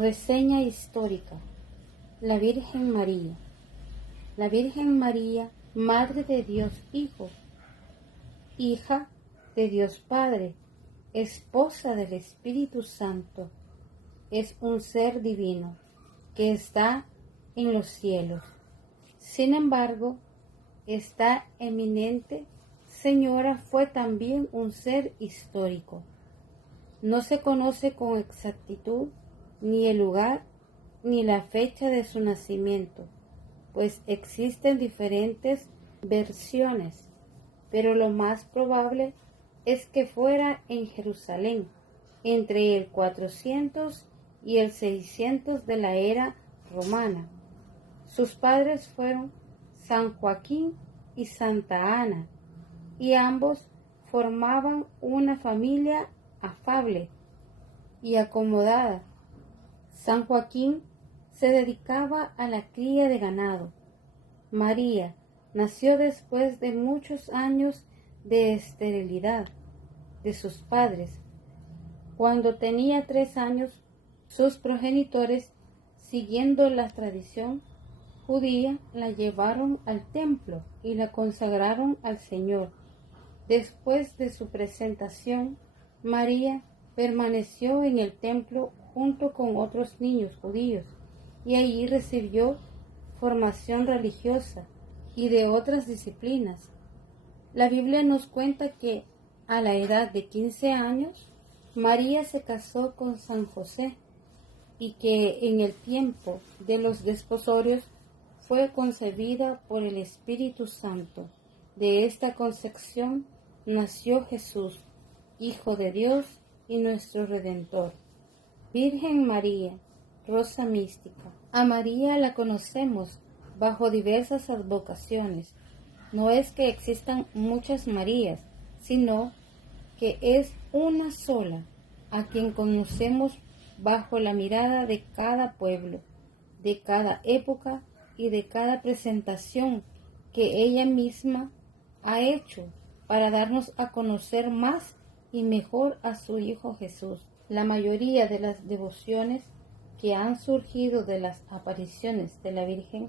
Reseña histórica. La Virgen María. La Virgen María, Madre de Dios Hijo, hija de Dios Padre, esposa del Espíritu Santo, es un ser divino que está en los cielos. Sin embargo, esta eminente señora fue también un ser histórico. No se conoce con exactitud ni el lugar ni la fecha de su nacimiento, pues existen diferentes versiones, pero lo más probable es que fuera en Jerusalén, entre el 400 y el 600 de la era romana. Sus padres fueron San Joaquín y Santa Ana, y ambos formaban una familia afable y acomodada. San Joaquín se dedicaba a la cría de ganado. María nació después de muchos años de esterilidad de sus padres. Cuando tenía 3 años, sus progenitores, siguiendo la tradición judía, la llevaron al templo y la consagraron al Señor. Después de su presentación, María permaneció en el templo junto con otros niños judíos y allí recibió formación religiosa y de otras disciplinas. La Biblia nos cuenta que a la edad de 15 años, María se casó con San José y que en el tiempo de los desposorios fue concebida por el Espíritu Santo. De esta concepción nació Jesús, Hijo de Dios y nuestro Redentor. Virgen María, Rosa Mística. A María la conocemos bajo diversas advocaciones. No es que existan muchas Marías, sino que es una sola, a quien conocemos bajo la mirada de cada pueblo, de cada época y de cada presentación que ella misma ha hecho para darnos a conocer más y mejor a su Hijo Jesús. La mayoría de las devociones que han surgido de las apariciones de la Virgen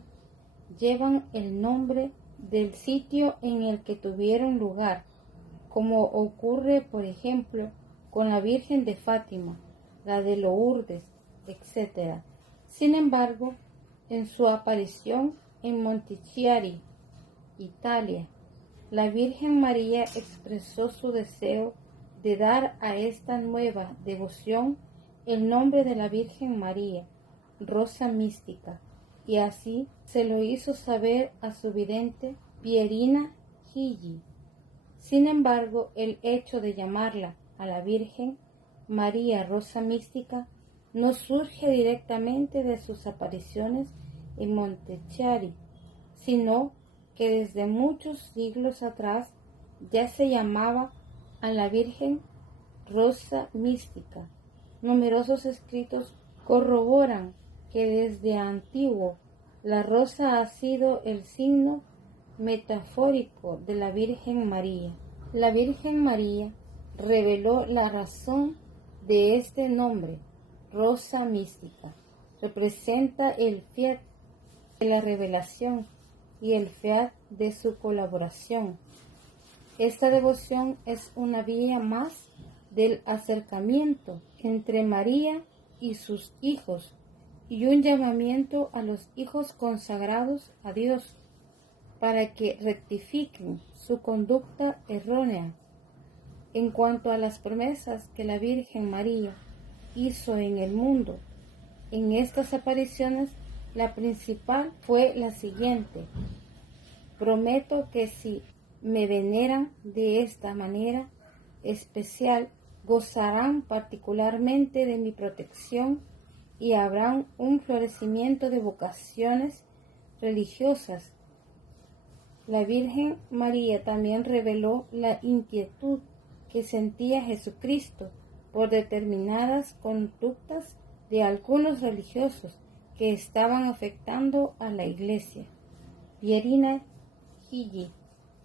llevan el nombre del sitio en el que tuvieron lugar, como ocurre, por ejemplo, con la Virgen de Fátima, la de Lourdes, etc. Sin embargo, en su aparición en Montichiari, Italia, la Virgen María expresó su deseo de dar a esta nueva devoción el nombre de la Virgen María, Rosa Mística, y así se lo hizo saber a su vidente Pierina Gigli. Sin embargo, el hecho de llamarla a la Virgen María Rosa Mística no surge directamente de sus apariciones en Montichiari, sino que desde muchos siglos atrás ya se llamaba a la Virgen Rosa Mística. Numerosos escritos corroboran que desde antiguo la rosa ha sido el signo metafórico de la Virgen María. La Virgen María reveló la razón de este nombre, Rosa Mística. Representa el fiat de la revelación y el fiat de su colaboración. Esta devoción es una vía más del acercamiento entre María y sus hijos y un llamamiento a los hijos consagrados a Dios para que rectifiquen su conducta errónea. En cuanto a las promesas que la Virgen María hizo en el mundo, en estas apariciones la principal fue la siguiente: prometo que si me veneran de esta manera especial, gozarán particularmente de mi protección y habrá un florecimiento de vocaciones religiosas. La Virgen María también reveló la inquietud que sentía Jesucristo por determinadas conductas de algunos religiosos que estaban afectando a la Iglesia. Pierina Gigli,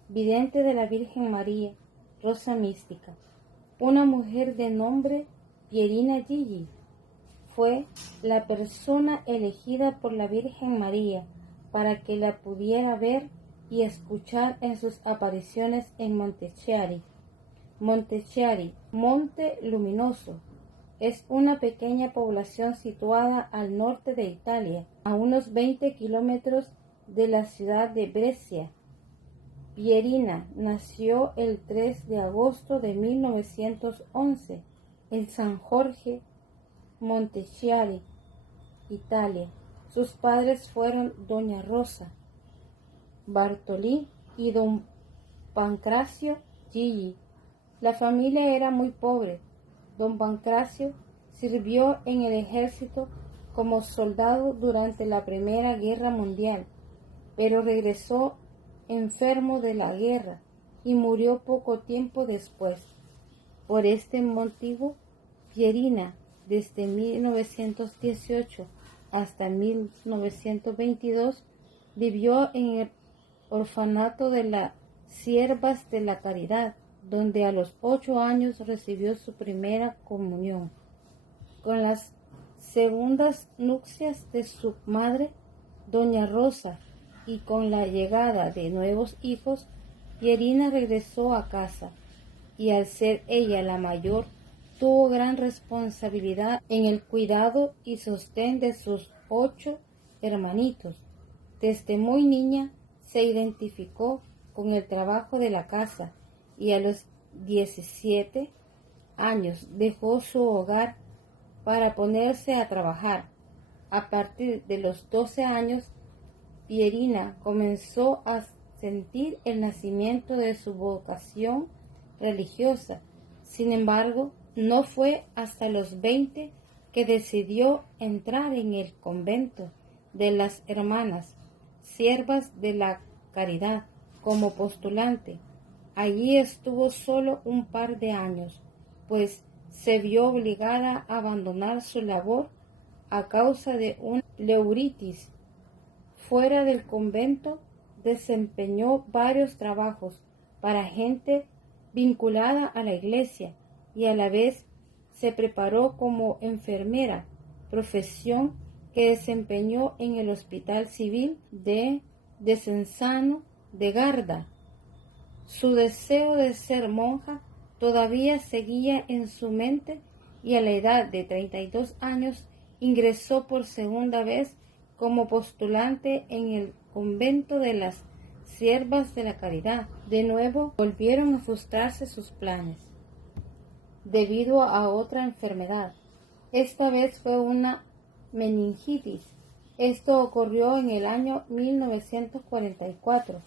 vidente de la Virgen María, Rosa Mística. Una mujer de nombre Pierina Gigli fue la persona elegida por la Virgen María para que la pudiera ver y escuchar en sus apariciones en Montechiari. Montechiari, Monte Luminoso, es una pequeña población situada al norte de Italia, a unos 20 kilómetros de la ciudad de Brescia. Pierina nació el 3 de agosto de 1911 en San Jorge, Montechiari, Italia. Sus padres fueron doña Rosa Bartolí y don Pancracio Gigli. La familia era muy pobre. Don Pancracio sirvió en el ejército como soldado durante la Primera Guerra Mundial, pero regresó enfermo de la guerra y murió poco tiempo después. Por este motivo, Pierina, desde 1918 hasta 1922, vivió en el orfanato de las Siervas de la Caridad, donde a los 8 años recibió su primera comunión. Con las segundas nupcias de su madre, doña Rosa, y con la llegada de nuevos hijos, Pierina regresó a casa, y al ser ella la mayor, tuvo gran responsabilidad en el cuidado y sostén de sus 8 hermanitos. Desde muy niña se identificó con el trabajo de la casa y a los 17 años dejó su hogar para ponerse a trabajar. A partir de los 12 años, Pierina comenzó a sentir el nacimiento de su vocación religiosa. Sin embargo, no fue hasta los 20 que decidió entrar en el convento de las Hermanas Siervas de la Caridad como postulante. Allí estuvo solo un par de años, pues se vio obligada a abandonar su labor a causa de una pleuritis. Fuera del convento desempeñó varios trabajos para gente vinculada a la iglesia y a la vez se preparó como enfermera, profesión que desempeñó en el Hospital Civil de Desenzano de Garda. Su deseo de ser monja todavía seguía en su mente y a la edad de 32 años ingresó por segunda vez como postulante en el convento de las Siervas de la Caridad. De nuevo volvieron a frustrarse sus planes debido a otra enfermedad. Esta vez fue una meningitis. Esto ocurrió en el año 1944,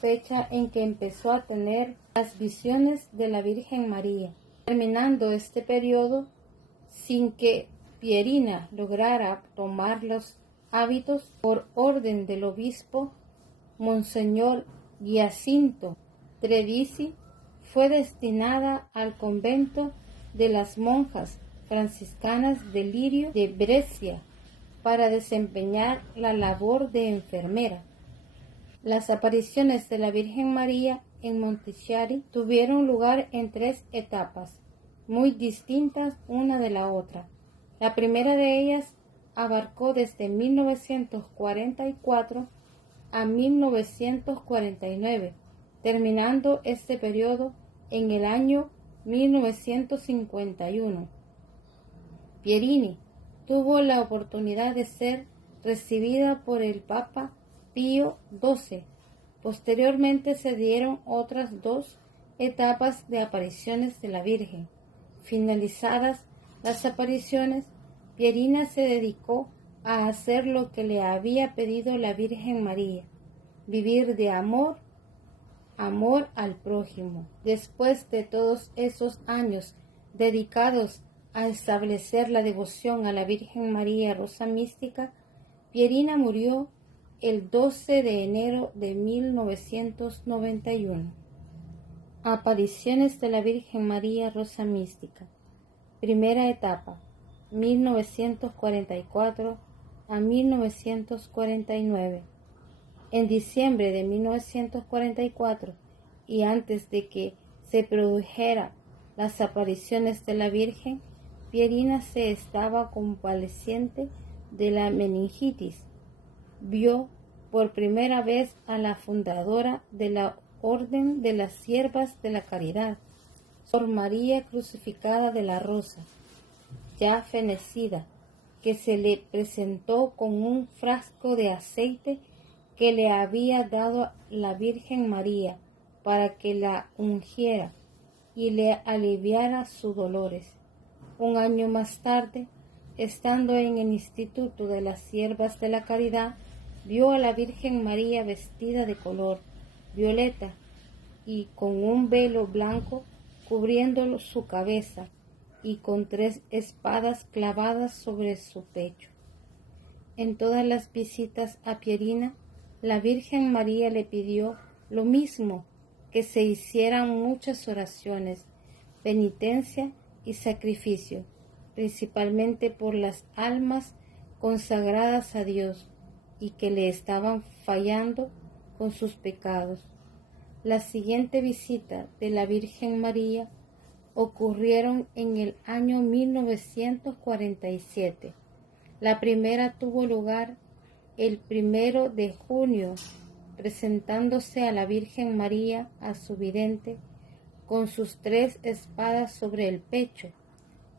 fecha en que empezó a tener las visiones de la Virgen María. Terminando este periodo, sin que Pierina lograra tomar los hábitos, por orden del obispo, Monseñor Giacinto Tredici, fue destinada al convento de las monjas franciscanas de Lirio de Brescia para desempeñar la labor de enfermera. Las apariciones de la Virgen María en Montechiari tuvieron lugar en 3 etapas, muy distintas una de la otra. La primera de ellas abarcó desde 1944 a 1949, terminando este periodo en el año 1951. Pierini tuvo la oportunidad de ser recibida por el Papa Pío XII. Posteriormente se dieron otras 2 etapas de apariciones de la Virgen. Finalizadas las apariciones, Pierina se dedicó a hacer lo que le había pedido la Virgen María, vivir de amor al prójimo. Después de todos esos años dedicados a establecer la devoción a la Virgen María Rosa Mística, Pierina murió el 12 de enero de 1991. Apariciones de la Virgen María Rosa Mística. Primera etapa, 1944 a 1949. En diciembre de 1944, y antes de que se produjeran las apariciones de la Virgen, Pierina se estaba convaleciente de la meningitis. Vio por primera vez a la fundadora de la Orden de las Siervas de la Caridad, Sor María Crucificada de la Rosa, ya fenecida, que se le presentó con un frasco de aceite que le había dado la Virgen María para que la ungiera y le aliviara sus dolores. Un año más tarde, estando en el Instituto de las Siervas de la Caridad, vio a la Virgen María vestida de color violeta y con un velo blanco cubriendo su cabeza y con 3 espadas clavadas sobre su pecho. En todas las visitas a Pierina, la Virgen María le pidió lo mismo, que se hicieran muchas oraciones, penitencia y sacrificio, principalmente por las almas consagradas a Dios y que le estaban fallando con sus pecados. La siguiente visita de la Virgen María ocurrieron en el año 1947. La primera tuvo lugar el 1 de junio, presentándose a la Virgen María a su vidente con sus 3 espadas sobre el pecho.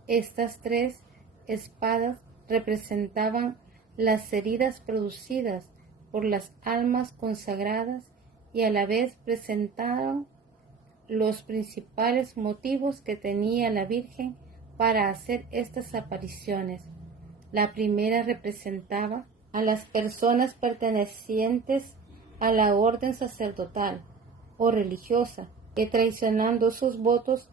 Estas 3 espadas representaban las heridas producidas por las almas consagradas y a la vez presentaban los principales motivos que tenía la Virgen para hacer estas apariciones. La primera representaba a las personas pertenecientes a la orden sacerdotal o religiosa que, traicionando sus votos,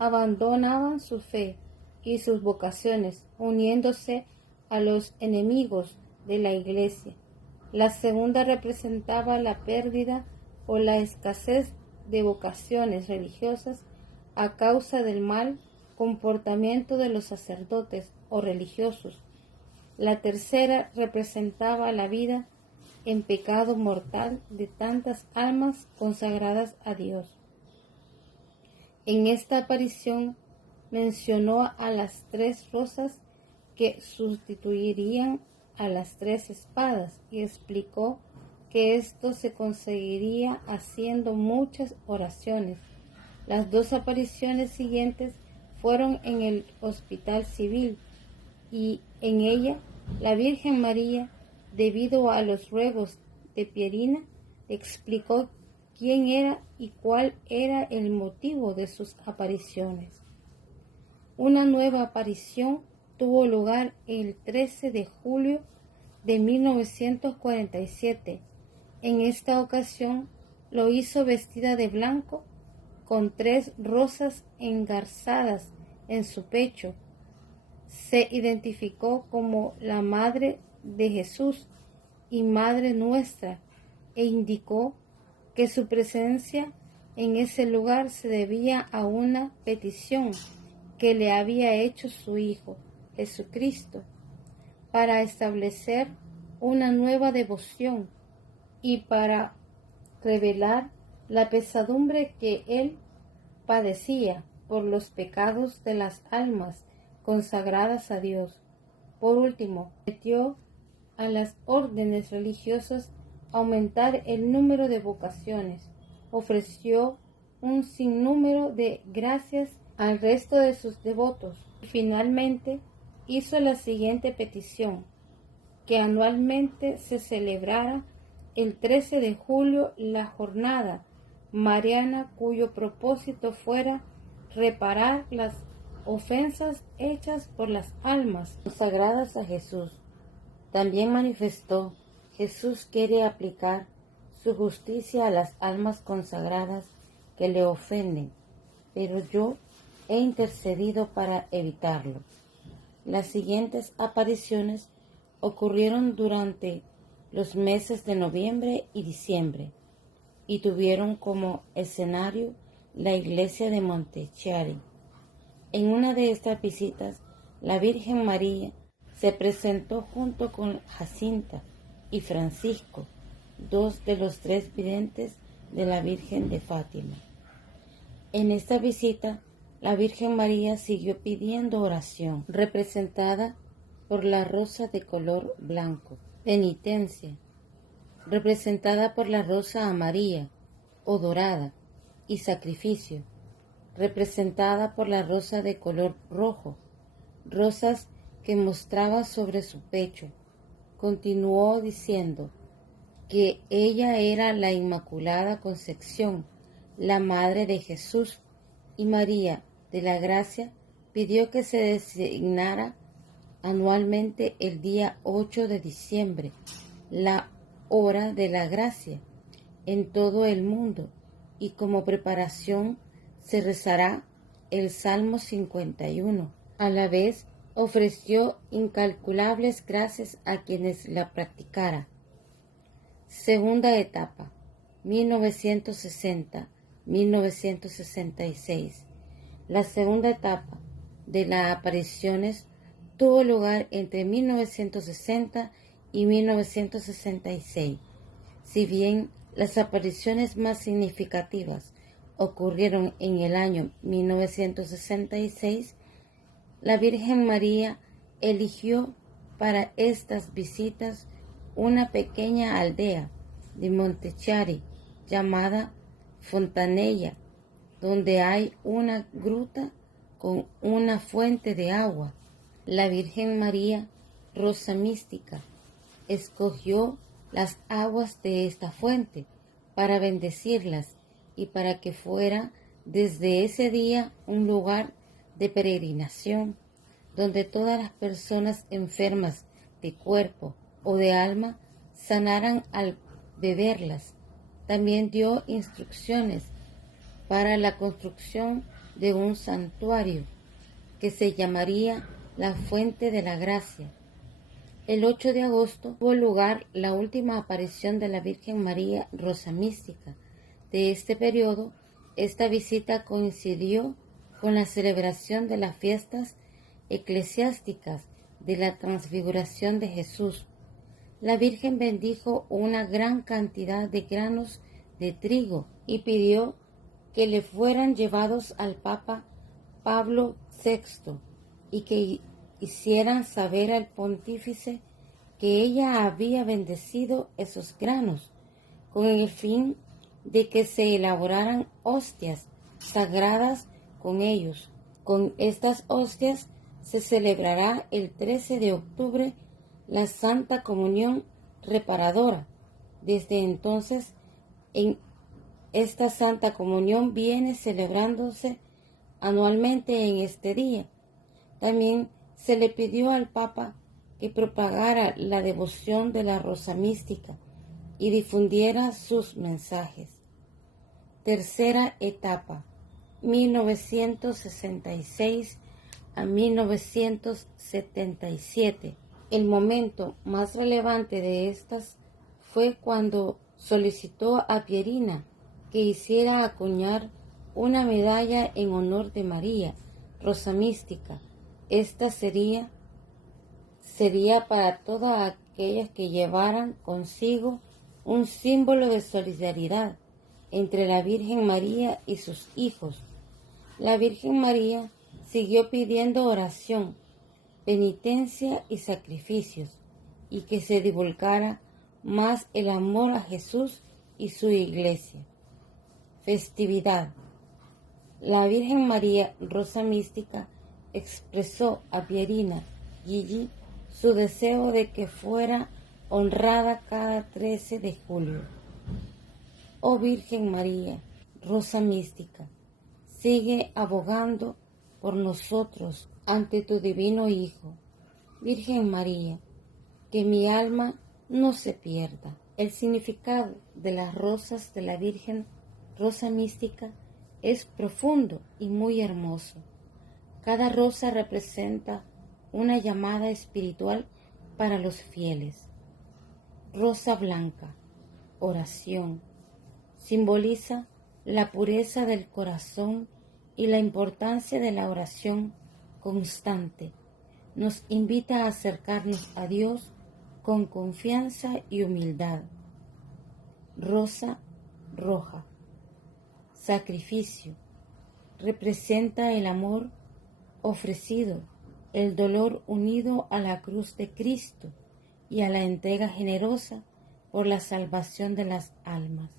abandonaban su fe y sus vocaciones, uniéndose a los enemigos de la Iglesia. La segunda representaba la pérdida o la escasez de vocaciones religiosas a causa del mal comportamiento de los sacerdotes o religiosos. La tercera representaba la vida en pecado mortal de tantas almas consagradas a Dios. En esta aparición mencionó a las 3 rosas que sustituirían a las 3 espadas y explicó que esto se conseguiría haciendo muchas oraciones. Las 2 apariciones siguientes fueron en el Hospital Civil y en ella la Virgen María, debido a los ruegos de Pierina, explicó quién era y cuál era el motivo de sus apariciones. Una nueva aparición tuvo lugar el 13 de julio de 1947. En esta ocasión lo hizo vestida de blanco, con 3 rosas engarzadas en su pecho. Se identificó como la Madre de Jesús y Madre nuestra e indicó que su presencia en ese lugar se debía a una petición que le había hecho su Hijo, Jesucristo, para establecer una nueva devoción y para revelar la pesadumbre que él padecía por los pecados de las almas consagradas a Dios. Por último, prometió a las órdenes religiosas aumentar el número de vocaciones. Ofreció un sinnúmero de gracias al resto de sus devotos. Finalmente, hizo la siguiente petición: que anualmente se celebrara el 13 de julio la jornada mariana, cuyo propósito fuera reparar las ofensas hechas por las almas consagradas a Jesús. También manifestó: Jesús quiere aplicar su justicia a las almas consagradas que le ofenden, pero yo he intercedido para evitarlo. Las siguientes apariciones ocurrieron durante los meses de noviembre y diciembre y tuvieron como escenario la iglesia de Montechiari. En una de estas visitas, la Virgen María se presentó junto con Jacinta y Francisco, 2 de los 3 videntes de la Virgen de Fátima. En esta visita la Virgen María siguió pidiendo oración, representada por la rosa de color blanco. Penitencia, representada por la rosa amarilla o dorada. Y sacrificio, representada por la rosa de color rojo, rosas que mostraba sobre su pecho. Continuó diciendo que ella era la Inmaculada Concepción, la Madre de Jesús, y María de la Gracia pidió que se designara anualmente el día 8 de diciembre, la hora de la gracia, en todo el mundo, y como preparación se rezará el Salmo 51. A la vez ofreció incalculables gracias a quienes la practicara. Segunda etapa, 1960-1966. La segunda etapa de las apariciones tuvo lugar entre 1960 y 1966. Si bien las apariciones más significativas ocurrieron en el año 1966, la Virgen María eligió para estas visitas una pequeña aldea de Montechiari llamada Fontanella, donde hay una gruta con una fuente de agua. La Virgen María, Rosa Mística, escogió las aguas de esta fuente para bendecirlas y para que fuera desde ese día un lugar de peregrinación donde todas las personas enfermas de cuerpo o de alma sanaran al beberlas. También dio instrucciones para la construcción de un santuario que se llamaría la Fuente de la Gracia. El 8 de agosto tuvo lugar la última aparición de la Virgen María, Rosa Mística. De este periodo, esta visita coincidió con la celebración de las fiestas eclesiásticas de la Transfiguración de Jesús. La Virgen bendijo una gran cantidad de granos de trigo y pidió que le fueran llevados al Papa Pablo VI y que hicieran saber al pontífice que ella había bendecido esos granos con el fin de que se elaboraran hostias sagradas con ellos. Con estas hostias se celebrará el 13 de octubre la Santa Comunión Reparadora. Desde entonces, esta Santa Comunión viene celebrándose anualmente en este día. También se le pidió al Papa que propagara la devoción de la Rosa Mística y difundiera sus mensajes. Tercera etapa, 1966 a 1977. El momento más relevante de estas fue cuando solicitó a Pierina que hiciera acuñar una medalla en honor de María, Rosa Mística. Esta sería para todas aquellas que llevaran consigo un símbolo de solidaridad entre la Virgen María y sus hijos. La Virgen María siguió pidiendo oración, penitencia y sacrificios, y que se divulgara más el amor a Jesús y su Iglesia. Festividad. La Virgen María, Rosa Mística, expresó a Pierina Gigi su deseo de que fuera honrada cada 13 de julio. Oh Virgen María, Rosa Mística, sigue abogando por nosotros ante tu divino Hijo. Virgen María, que mi alma no se pierda. El significado de las rosas de la Virgen Rosa Mística es profundo y muy hermoso. Cada rosa representa una llamada espiritual para los fieles. Rosa blanca, oración, simboliza la pureza del corazón y la importancia de la oración constante. Nos invita a acercarnos a Dios con confianza y humildad. Rosa roja, sacrificio, representa el amor ofrecido, el dolor unido a la cruz de Cristo y a la entrega generosa por la salvación de las almas.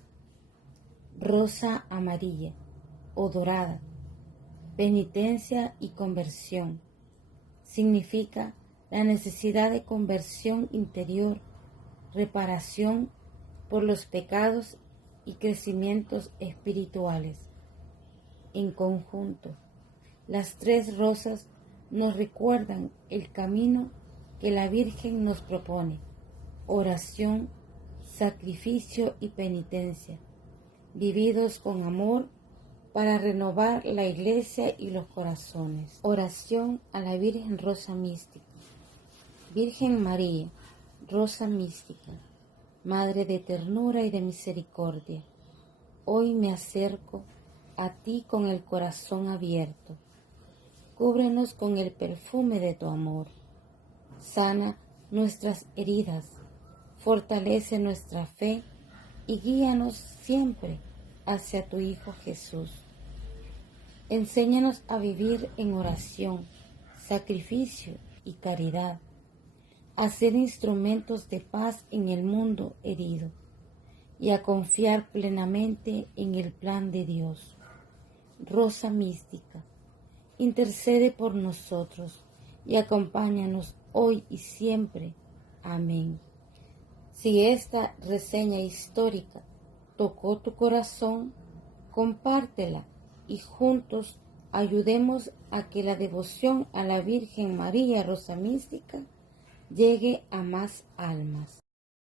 Rosa amarilla o dorada, penitencia y conversión, significa la necesidad de conversión interior, reparación por los pecados y crecimientos espirituales. En conjunto, las tres rosas nos recuerdan el camino que la Virgen nos propone: oración, sacrificio y penitencia, vividos con amor para renovar la Iglesia y los corazones. Oración a la Virgen Rosa Mística. Virgen María, Rosa Mística, Madre de ternura y de misericordia, hoy me acerco a ti con el corazón abierto. Cúbrenos con el perfume de tu amor. Sana nuestras heridas, fortalece nuestra fe y guíanos siempre hacia tu Hijo Jesús. Enséñanos a vivir en oración, sacrificio y caridad, a ser instrumentos de paz en el mundo herido y a confiar plenamente en el plan de Dios. Rosa Mística, intercede por nosotros y acompáñanos hoy y siempre. Amén. Si esta reseña histórica tocó tu corazón, compártela y juntos ayudemos a que la devoción a la Virgen María Rosa Mística llegue a más almas.